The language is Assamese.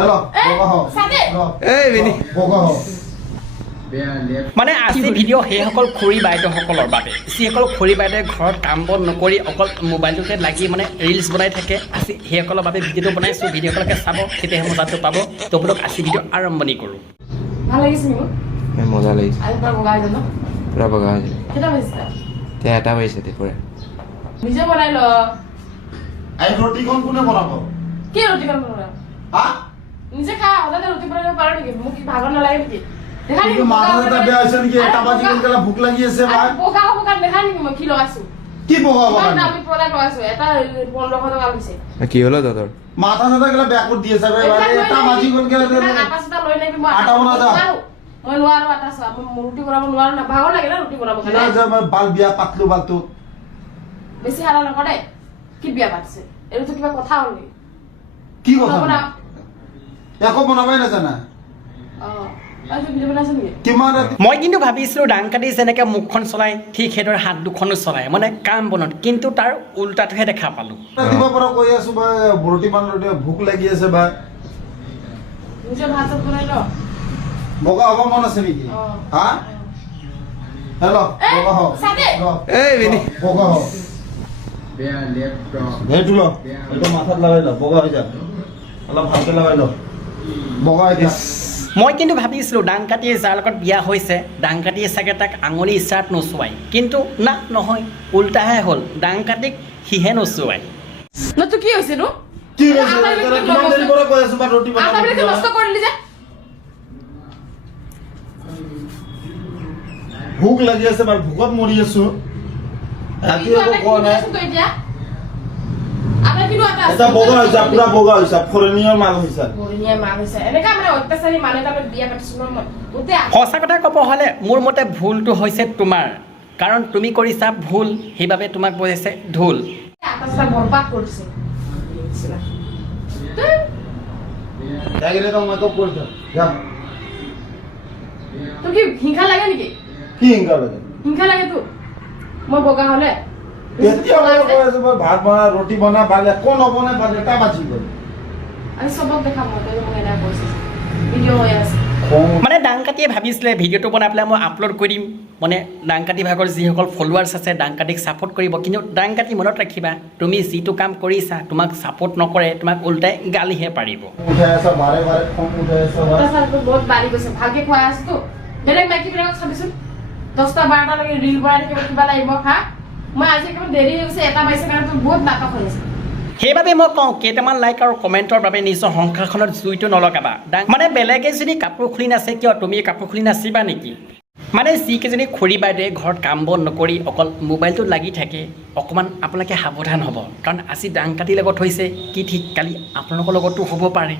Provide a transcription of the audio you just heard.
Hello. মানে আজি ভিডিঅ' সেইসকল খুৰী বাইদেউসকলৰ বাবে যিসকল খুৰী বাইদেৱে ঘৰত কাম বন নকৰি অকল মোবাইলটোতে লাগি মানে ৰিলছ বনাই থাকে আজি সেইসকলৰ বাবে ভিডিঅ'টো বনাইছোঁ ভিডিঅ'সকলকে চাব তেতিয়াহে মজাটো পাব তো বোলক আজি ভিডিঅ' আৰম্ভণি কৰোঁ ভাল লাগিছে নি মজা লাগিছে আজি পৰা বগা হৈ যাব পুৰা বগা হৈছে কেইটা বাজিছে এতিয়া এটা বাজিছে পুৰা নিজে বনাই ল এই ৰুটিখন কোনে বনাব? কি ৰুটি বনাব হা? নিজে খা সদায় ৰুটি বনাব পাৰো নেকি মোক কি ভাগৰ নালাগে নেকি দেখা কিন্তু মাথাটা বেয়া হৈছে নেকি? এটা বাজি গ'ল ভোক লাগি আছে ভাই। বগা হ'ব কাৰণ দেখা নেকি মই কি লগাইছো কি বগা হ'ব? আমি প্ৰডাক্ট লগাইছো এটা 1500 টকা লৈছে কি হলো তহঁতৰ মাথা চাথা গেলা বেয়া কৰি দি আছে ভাই। এটা বাজি গ'ল আটা চাটা লৈ নাবি মই আটা বনা যা। মই নোৱাৰো আটা চা মই ৰুটি বনাব নোৱাৰো না ভাগৰ লাগে না ৰুটি বনাব কিনা যে মই বাল বিয়া পাতলো বালটো। বেছি হালা নকৰে কি বিয়া পাতিছে এইটো কিবা কথা হ'ল নেকি কি কথা? একো বনাবই নাজানা। আজি ভিডিঅ' বনাইছ নেকি কিমান মই কিন্তু ভাবিছিলোঁ ডাংকাটি যেনেকৈ মুখখন চলাই ঠিক সেইদৰে হাত দুখনো চলাই মানে কাম বনত কিন্তু তাৰ উল্টাটোহে দেখা পালোঁ ৰাতিপুৱা পৰা কৈ আছো ভাই ৰুটি ভোক লাগি আছে ভাই। নিজে ভাত চাত বনাই ল বগা হ'ব মন আছে নেকি? হা? হেল্ল' বগা হ'ব। এই বিনি বগা হ'ব। সেইটো ল এইটো মাথাত লগাই ল বগা হৈ যা অলপ ভালকে লগাই ল বগা হৈ যা। মই কিন্তু ভাবিছিলোঁ ডাংকাটিয়ে যাৰ লগত বিয়া হৈছে ডাংকাটিয়ে চাগে তাক আঙুলি ইচাৰত নোচোৱাই কিন্তু না নহয় উল্টাহে হ'ল ডাংকাটিক সিহে নোচোৱাই ন তো কি হৈছে নো কি হৈছে? কিমান দেৰি পৰা কৈ আছো বা ৰুটি আটা বিলাক নষ্ট কৰিলি যে ভোক লাগি আছে বা ভোকত মৰি আছো ৰাতি একো খোৱা নাই। আটা কিন্তু আটা এটা বগা হৈছে পুৰা বগা হৈছে ফৰণীয় মাল হৈছে। বৰিনিয়া মা হৈছে এনেকা মানে অত্যাচাৰী মানুহ এটা বিয়া পাতিছো ন মই গোটেই সঁচা কথা ক'ব হ'লে মোৰ মতে ভুলটো হৈছে তোমাৰ কাৰণ তুমি কৰিছা ভুল সেইবাবে তোমাক বজাইছে ঢোল আটা চাটা বৰবাদ কৰিছে লাগিলে তো মেকআপ কৰি যা যা। তোৰ কি হিংসা লাগে নেকি কি হিংসা লাগে? হিংসা লাগে তোৰ মই বগা হলে এতিয়া মই কৈ আছো মই ভাত বনা ৰুটি বনা বাল একো নবনাই বাল এটা বাজি গ'ল। আমি চবক দেখাম মই তই মোক এনেকা কৈছিস ভিডিঅ' হৈ আছে মানে ডাংকাটিয়ে ভাবিছিলে ভিডিঅ'টো বনাই পেলাই মই আপলোড কৰি দিম মানে ডাংকাটি ভাগৰ যিসকল ফলোৱাৰ্ছ আছে ডাংকাটিক ছাপোৰ্ট কৰিব কিন্তু ডাংকাটি মনত ৰাখিবা তুমি যিটো কাম কৰিছা তোমাক ছাপোৰ্ট নকৰে তোমাক উল্টাই গালিহে পাৰিব উঠাই আছা বাৰে বাৰে খং উঠাই আছা অত্যাচাৰটো বহুত বাঢ়ি গৈছে ভালকে খুৱাই আছো তো বেলেগ মাইকীবিলাকক চাবিচোন 10টা 12টা লৈকে ৰিল বনাই থাকিব কিবা লাগিব খা মই আজি একেবাৰে দেৰি হৈ গৈছে এটা পাইছে কাৰণে তোৰ বহুত নাটক হৈ আছে সেইবাবে মই কওঁ কেইটামান লাইক আৰু কমেণ্টৰ বাবে নিজৰ সংসাৰখনত জুইটো নলগাবা মানে বেলেগে যদি কাপোৰ খুলি নাচে কিয় তুমি কাপোৰ খুলি নাচিবা নেকি মানে যিকেইজনী খুৰী বাইদেৱে ঘৰত কাম বন নকৰি অকল মোবাইলটোত লাগি থাকে অকণমান আপোনালোকে সাৱধান হ'ব কাৰণ আজি ডাংকাটিৰ লগত হৈছে কি ঠিক কালি আপোনালোকৰ লগতো হ'ব পাৰে